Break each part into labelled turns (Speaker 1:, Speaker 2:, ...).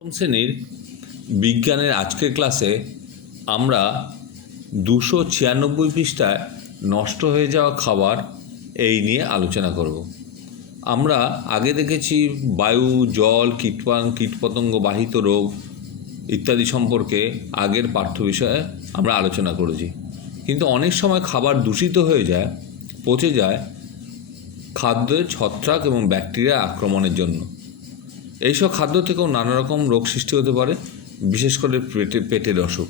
Speaker 1: প্রথম শ্রেণির বিজ্ঞানের আজকের ক্লাসে আমরা দুশো ছিয়ানব্বই পৃষ্ঠায় নষ্ট হয়ে যাওয়া খাবার এই নিয়ে আলোচনা করব। আমরা আগে দেখেছি বায়ু, জল কীটপান কীটপতঙ্গ বাহিত রোগ ইত্যাদি সম্পর্কে আগের পাঠ্য বিষয়ে আমরা আলোচনা করেছি। কিন্তু অনেক সময় খাবার দূষিত হয়ে যায়, পচে যায় খাদ্যের ছত্রাক এবং ব্যাকটেরিয়া আক্রমণের জন্য। এইসব খাদ্য থেকেও নানা রকম রোগ সৃষ্টি হতে পারে, বিশেষ করে পেটে পেটের অসুখ।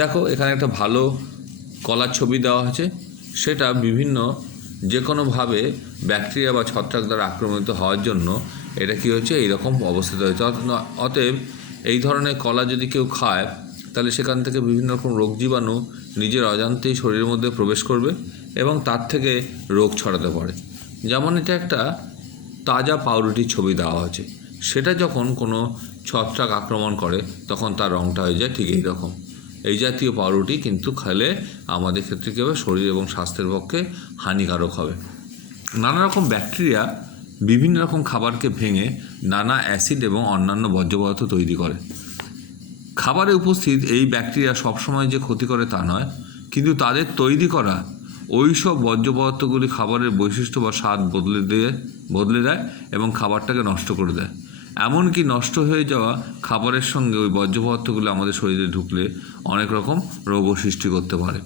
Speaker 1: দেখো, এখানে একটা ভালো কলার ছবি দেওয়া আছে সেটা বিভিন্ন যে কোনোভাবে ব্যাকটেরিয়া বা ছত্রাক দ্বারা আক্রমিত হওয়ার জন্য এটা কী হচ্ছে এইরকম অবস্থিত হয়েছে। অতএব এই ধরনের কলা যদি কেউ খায়, তাহলে সেখান থেকে বিভিন্ন রকম রোগ জীবাণু নিজের অজান্তেই শরীরের মধ্যে প্রবেশ করবে এবং তার থেকে রোগ ছড়াতে পারে। যেমন এটা একটা তাজা পাউরুটির ছবি দেওয়া আছে সেটা যখন কোনো ছত্রাক আক্রমণ করে, তখন তার রঙটা হয়ে যায় ঠিক এই রকম এই জাতীয় পাউরুটি কিন্তু খেলে আমাদের ক্ষেত্রে কী হবে? শরীর এবং স্বাস্থ্যের পক্ষে হানিকারক হবে। নানা রকম ব্যাকটেরিয়া বিভিন্ন রকম খাবারকে ভেঙে নানা অ্যাসিড এবং অন্যান্য বর্জ্য পদার্থ তৈরি করে। খাবারে উপস্থিত এই ব্যাকটেরিয়া সবসময় যে ক্ষতি করে তা নয়, কিন্তু তাদের তৈরি করা ওই সব বর্জ্য পদার্থগুলি খাবারের বৈশিষ্ট্য বা স্বাদ বদলে দিয়ে, বদলে দেয় এবং খাবারটাকে নষ্ট করে দেয়। এমনকি নষ্ট হয়ে যাওয়া খাবারের সঙ্গে ওই বর্জ্য পদার্থগুলো আমাদের শরীরে ঢুকলে অনেক রকম রোগও সৃষ্টি করতে পারে।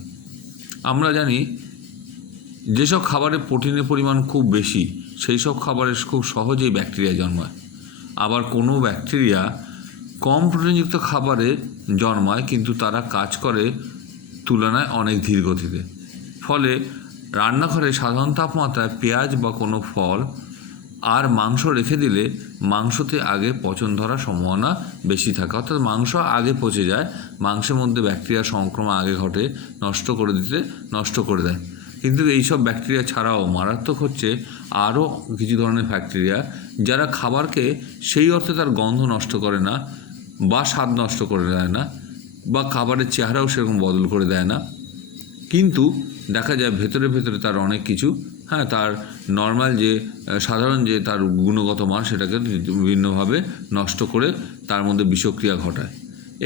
Speaker 1: আমরা জানি যেসব খাবারে প্রোটিনের পরিমাণ খুব বেশি, সেই সব খাবারে খুব সহজেই ব্যাকটেরিয়া জন্মায়। আবার কোনো ব্যাকটেরিয়া কম প্রোটিনযুক্ত খাবারে জন্মায়, কিন্তু তারা কাজ করে তুলনায় অনেক ধীর গতিতে ফলে রান্নাঘরে সাধারণ তাপমাত্রায় পেঁয়াজ বা কোনো ফল আর মাংস রেখে দিলে মাংসতে আগে পচন ধরার সম্ভাবনা বেশি থাকে। অর্থাৎ মাংস আগে পচে যায়, মাংসের মধ্যে ব্যাকটেরিয়া সংক্রমণ আগে ঘটে, নষ্ট করে দিতে, নষ্ট করে দেয়। কিন্তু এইসব ব্যাকটেরিয়া ছাড়াও মারাত্মক হচ্ছে আরও কিছু ধরনের ব্যাকটেরিয়া, যারা খাবারকে সেই অর্থে তার গন্ধ নষ্ট করে না বা স্বাদ নষ্ট করে দেয় না বা খাবারের চেহারাও সেরকম বদল করে দেয় না। কিন্তু দেখা যায় ভেতরে ভেতরে তার অনেক কিছু হ্যাঁ তার নর্মাল যে সাধারণ যে তার গুণগত মান সেটাকে বিভিন্নভাবে নষ্ট করে তার মধ্যে বিষক্রিয়া ঘটায়।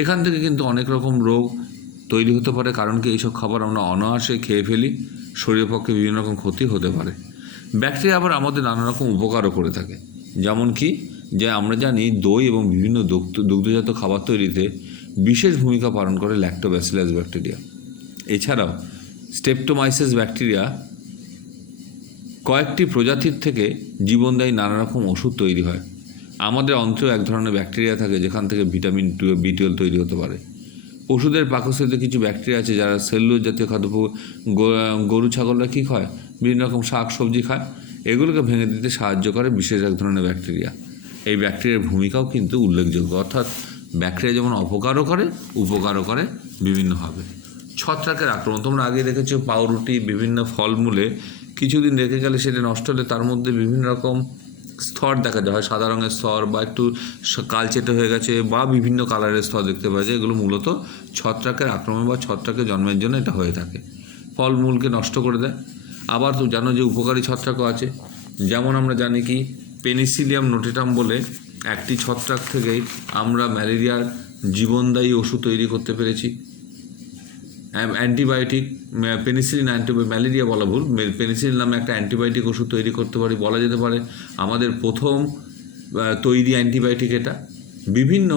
Speaker 1: এখান থেকে কিন্তু অনেক রকম রোগ তৈরি হতে পারে, কারণ কি এইসব খাবার আমরা অনায়াসে খেয়ে ফেলি, শরীরের পক্ষে বিভিন্ন রকম ক্ষতি হতে পারে। ব্যাকটেরিয়া আবার আমাদের নানা রকম উপকারও করে থাকে। যেমন কি, যে আমরা জানি দই এবং বিভিন্ন দুগ্ধ, দুগ্ধজাত খাবার তৈরিতে বিশেষ ভূমিকা পালন করে ল্যাক্টোব্যাসিলাস ব্যাকটেরিয়া এছাড়াও স্টেপটোমাইসিস ব্যাকটেরিয়া কয়েকটি প্রজাতির থেকে জীবনদায়ী নানা রকম ওষুধ তৈরি হয়। আমাদের অন্ত্রেও এক ধরনের ব্যাকটেরিয়া থাকে যেখান থেকে ভিটামিন টু বি টুয়েলভ তৈরি হতে পারে। পশুদের পাকস্থলিতে কিছু ব্যাকটেরিয়া আছে যারা সেলুলোজ জাতীয় খাদ্য গরু, ছাগলরা কী খায়? বিভিন্ন রকম শাক, সবজি খায়। এগুলোকে ভেঙে দিতে সাহায্য করে বিশেষ এক ধরনের ব্যাকটেরিয়া। এই ব্যাকটেরিয়ার ভূমিকাও কিন্তু উল্লেখযোগ্য। অর্থাৎ ব্যাকটেরিয়া যেমন অপকারও করে, উপকারও করে বিভিন্নভাবে। ছত্রাকের আক্রমণ। তোমরা আগে দেখেছ, পাউরুটি, বিভিন্ন ফলমূলে কিছুদিন রেখে গেলে সেটা নষ্ট হলে তার মধ্যে বিভিন্ন রকম স্তর দেখা যায়। হয় সাদা রঙের স্তর বা একটু কালচেটে হয়ে গেছে বা বিভিন্ন কালারের স্তর দেখতে পাওয়া যায়। এগুলো মূলত ছত্রাকের আক্রমণ বা ছত্রাকের জন্মের জন্য এটা হয়ে থাকে। ফলমূলকে নষ্ট করে দেয়। আবার তো জানো যে উপকারী ছত্রাকও আছে। যেমন আমরা জানি কি, পেনিসিলিয়াম নোটেটাম বলে একটি ছত্রাক থেকেই আমরা ম্যালেরিয়ার জীবনদায়ী ওষুধ তৈরি করতে পেরেছি। অ্যান্টিবায়োটিক পেনিসিলিন অ্যান্টি ম্যালেরিয়া বলা ভুল। পেনিসিলিন নামে একটা অ্যান্টিবায়োটিক ওষুধ তৈরি করতে পারি, বলা যেতে পারে। আমাদের প্রথম তৈরি অ্যান্টিবায়োটিক এটা। বিভিন্ন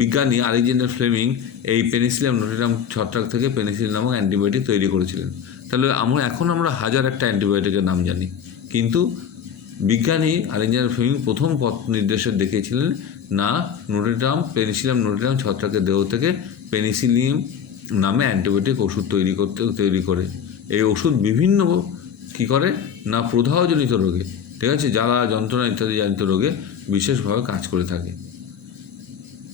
Speaker 1: বিজ্ঞানী আলেকজান্ডার ফ্লেমিং এই পেনিসিলিয়াম নোটেরাম ছত্রাক থেকে পেনিসিলিন নামক অ্যান্টিবায়োটিক তৈরি করেছিলেন। তাহলে আমরা, এখন আমরা হাজার একটা অ্যান্টিবায়োটিকের নাম জানি। কিন্তু বিজ্ঞানী আলেকজান্ডার ফ্লেমিং প্রথম পথ নির্দেশে দেখিয়েছিলেন, না, নোটেরাম পেনিসিলিয়াম নোটেরাম ছত্রাকের দেহ থেকে পেনিসিলিয়াম নামে অ্যান্টিবায়োটিক ওষুধ তৈরি করতে, তৈরি করে। এই ওষুধ বিভিন্ন কী করে? না প্রদাহজনিত রোগে। ঠিক আছে? জ্বালা, যন্ত্রণা ইত্যাদি জনিত রোগে বিশেষভাবে কাজ করে থাকে।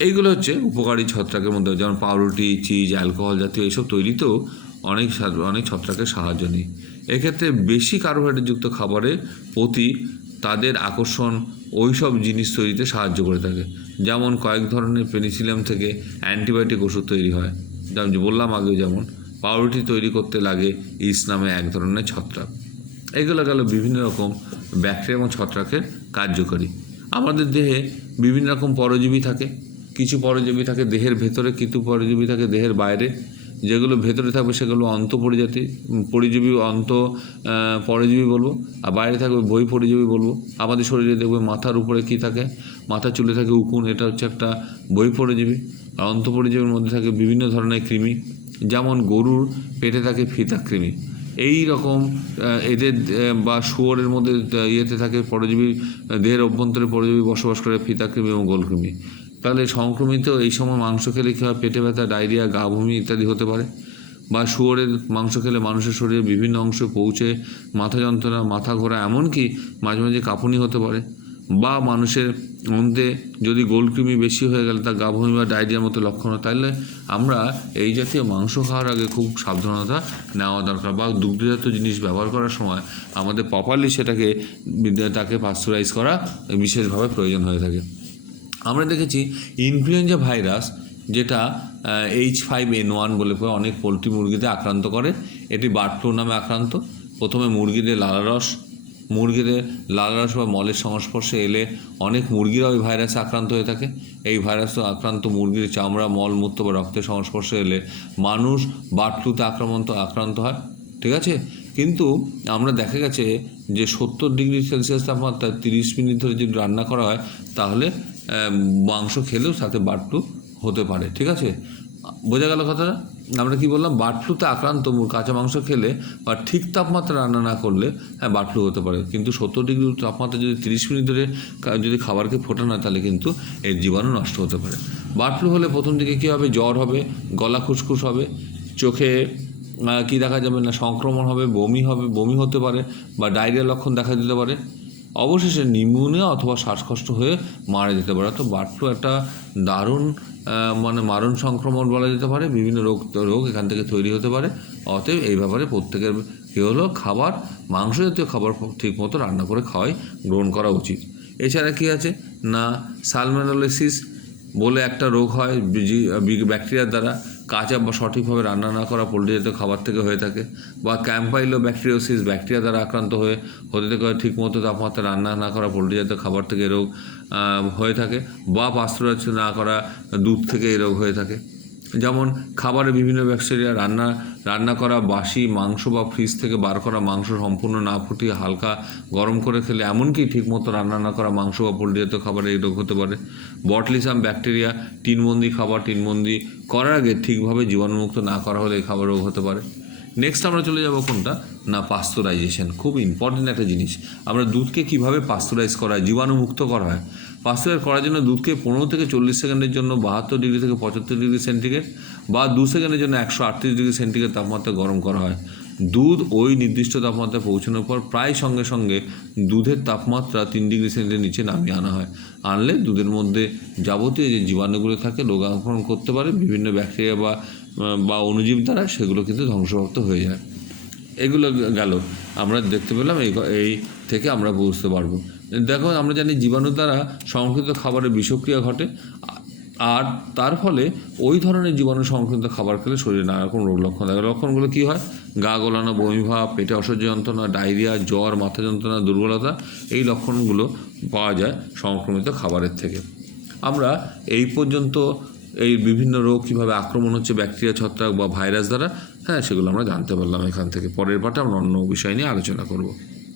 Speaker 1: এইগুলো হচ্ছে উপকারী ছত্রাকের মধ্যে। যেমন পাউরুটি, চিজ, অ্যালকোহল জাতীয় এইসব তৈরিতেও অনেক অনেক ছত্রাকের সাহায্য নেই। এক্ষেত্রে বেশি কার্বোহাইড্রেটযুক্ত খাবারের প্রতি তাদের আকর্ষণ ওই সব জিনিস তৈরিতে সাহায্য করে থাকে। যেমন কয়েক ধরনের পেনিসিলিয়াম থেকে অ্যান্টিবায়োটিক ওষুধ তৈরি হয়। যে বললাম আগে যেমন, পাউরুটি তৈরি করতে লাগে ইস নামে এক ধরনের ছত্রাক। এগুলো গেল বিভিন্ন রকম ব্যাকটেরিয়া এবং ছত্রাকের কার্যকরী। আমাদের দেহে বিভিন্ন রকম পরজীবী থাকে। কিছু পরজীবী থাকে দেহের ভেতরে, কিছু পরজীবী থাকে দেহের বাইরে। যেগুলো ভেতরে থাকবে সেগুলো অন্ত পরিজাতি, পরিজীবী অন্ত পরজীবী বলব, আর বাইরে থাকবে বই পরিজীবী বলব। আমাদের শরীরে দেখবে মাথার উপরে কি থাকে? মাথা চুলে থাকে উকুন, এটা হচ্ছে একটা বই পরিজীবী। অন্ত পরিজীবীর মধ্যে থাকে বিভিন্ন ধরনের কৃমি, যেমন গরুর পেটে থাকে ফিতা কৃমি। এই রকম এদের বা শুয়োরের মধ্যে ইয়েতে থাকে পরজীবী দেহের অভ্যন্তরে পরজীবী বসবাস করে ফিতাকৃমি এবং গোলকৃমি তাহলে সংক্রমিত এই সময় মাংস খেলে কী হয়? পেটে ব্যথা, ডায়রিয়া, গা বমি ইত্যাদি হতে পারে। বা শুয়োরের মাংস খেলে মানুষের শরীরে বিভিন্ন অংশে পৌঁছে, মাথা যন্ত্রণা, মাথা ঘোরা, এমনকি মাঝে মাঝে কাঁপুনি হতে পারে। বা মানুষের মধ্যে যদি গোলকৃমি বেশি হয়ে গেলে তার গা বমি বা ডায়রিয়ার মতো লক্ষণ হয়, তাহলে আমরা এই জাতীয় মাংস খাওয়ার আগে খুব সাবধানতা নেওয়া দরকার বা দুগ্ধজাত জিনিস ব্যবহার করার সময় আমাদের প্রপারলি সেটাকে তাকে পাস্তুরাইজ করা বিশেষভাবে প্রয়োজন হয়ে থাকে। আমরা দেখেছি ইনফ্লুয়েঞ্জা ভাইরাস যেটা এইচ ফাইভ এন ওয়ান বলে অনেক পোলট্রি মুরগিতে আক্রান্ত করে। এটি বার্ড ফ্লু নামে আক্রান্ত। প্রথমে মুরগিদের লালারস মুরগিদের লালারস বা মলের সংস্পর্শে এলে অনেক মুরগিরা ওই ভাইরাসে আক্রান্ত হয়ে থাকে। এই ভাইরাস আক্রান্ত মুরগির চামড়া মলমূত্র বা রক্তের সংস্পর্শে এলে মানুষ বার্ড ফ্লুতে আক্রান্ত হয়। ঠিক আছে? কিন্তু আমরা দেখা গেছে যে সত্তর ডিগ্রি সেলসিয়াস তাপমাত্রায় তিরিশ মিনিট ধরে যদি রান্না করা হয়, তাহলে মাংস খেলেও সাথে ফ্লু হতে পারে। ঠিক আছে? বোঝা গেল কথাটা? আমরা কি বললাম? বার্ড ফ্লুতে আক্রান্ত মু- কাঁচা মাংস খেলে বা ঠিক তাপমাত্রা রান্না না করলে হ্যাঁ বার্ড ফ্লু হতে পারে। কিন্তু সত্তর ডিগ্রি তাপমাত্রা যদি তিরিশ মিনিট ধরে যদি খাবারকে ফোটানো হয় তাহলে কিন্তু এর জীবাণু নষ্ট হতে পারে। বার্ড ফ্লু হলে প্রথম দিকে কী হবে? জ্বর হবে, গলা খুসখুস হবে, চোখে কি দেখা যাবে না? সংক্রমণ হবে, বমি হবে, বমি হতে পারে বা ডায়রিয়া লক্ষণ দেখা দিতে পারে। অবশেষে নিউমোনিয়া অথবা শ্বাসকষ্ট হয়ে মারা যেতে পারে। তো বার্ড ফ্লু একটা দারুণ মানে মারণ সংক্রমণ বলা যেতে পারে। বিভিন্ন রোগ রোগ এখান থেকে তৈরি হতে পারে। অতএব এই ব্যাপারে প্রত্যেকের কী হলো? খাবার, মাংস জাতীয় খাবার ঠিক মতো রান্না করে খাওয়াই গ্রহণ করা উচিত। এছাড়া কি আছে? না, সালমেনোলিসিস বলে একটা রোগ হয় ব্যাকটেরিয়ার দ্বারা। কাঁচা বা সঠিকভাবে রান্না না করা পোলট্রি জাতীয় খাবার থেকে হয়ে থাকে বা ক্যাম্পাইলো ব্যাকটেরিওসিস ব্যাকটেরিয়া দ্বারা আক্রান্ত হয়ে হতে থেকে ঠিকমতো তাপমাত্রা রান্না না করা পোলট্রি জাতীয় খাবার থেকে রোগ হয়ে থাকে বা পাস্তুরাইজ না করা দুধ থেকে এই রোগ হয়ে থাকে। যেমন খাবারে বিভিন্ন ব্যাকটেরিয়া, রান্না রান্না করা বাসি মাংস বা ফ্রিজ থেকে বার করা মাংস সম্পূর্ণ না ফুটিয়ে হালকা গরম করে খেলে এমনকি ঠিকমতো রান্না না করা মাংস বা পোলট্রি জাতীয় খাবারে এই রোগ হতে পারে। বটলিসাম ব্যাকটেরিয়া টিনবন্দি খাবার টিনবন্দি করার আগে ঠিকভাবে জীবাণুমুক্ত না করা হলে এই খাবার রোগ হতে পারে। নেক্সট আমরা চলে যাব কোনটা? না পাস্তুরাইজেশন খুব ইম্পর্টেন্ট একটা জিনিস। আমরা দুধকে কীভাবে পাস্তুরাইজ করা হয়, জীবাণুমুক্ত করা হয়? পাস্তুরাইজ করার জন্য দুধকে পনেরো থেকে চল্লিশ সেকেন্ডের জন্য, বাহাত্তর ডিগ্রি থেকে পঁচাত্তর ডিগ্রি সেন্টিগ্রেড বা দু সেকেন্ডের জন্য একশো আটত্রিশ ডিগ্রি সেন্টিগ্রেড তাপমাত্রা গরম করা হয়। দুধ ওই নির্দিষ্ট তাপমাত্রায় পৌঁছানোর পর প্রায় সঙ্গে সঙ্গে দুধের তাপমাত্রা তিন ডিগ্রি সেন্টিগ্রেড নিচে নামিয়ে আনা হয়। আনলে দুধের মধ্যে যাবতীয় যে জীবাণুগুলো থাকে, রোগ আক্রমণ করতে পারে। বিভিন্ন ব্যাকটেরিয়া বা বা অণুজীব দ্বারা সেগুলো কিন্তু ধ্বংসপ্রাপ্ত হয়ে যায়। এগুলো গেল। আমরা দেখতে পেলাম এই এই থেকে আমরা বুঝতে পারব। দেখো, আমরা জানি জীবাণু দ্বারা সংরক্ষিত খাবারের বিষক্রিয়া ঘটে। আর তার ফলে ওই ধরনের জীবাণু সংক্রান্ত খাবার খেলে শরীরে নানা রকম রোগ লক্ষণ থাকে লক্ষণগুলো কী হয়? গা গোলানো বমিভাব পেটে অসহ্য যন্ত্রণা, ডায়রিয়া, জ্বর, মাথা যন্ত্রণা, দুর্বলতা এই লক্ষণগুলো পাওয়া যায় সংক্রমিত খাবারের থেকে। আমরা এই পর্যন্ত এই বিভিন্ন রোগ কীভাবে আক্রমণ হচ্ছে, ব্যাকটেরিয়া, ছত্রাক বা ভাইরাস দ্বারা হ্যাঁ সেগুলো আমরা জানতে পারলাম এখান থেকে। পরের পাঠে আমরা অন্য বিষয় নিয়ে আলোচনা করব।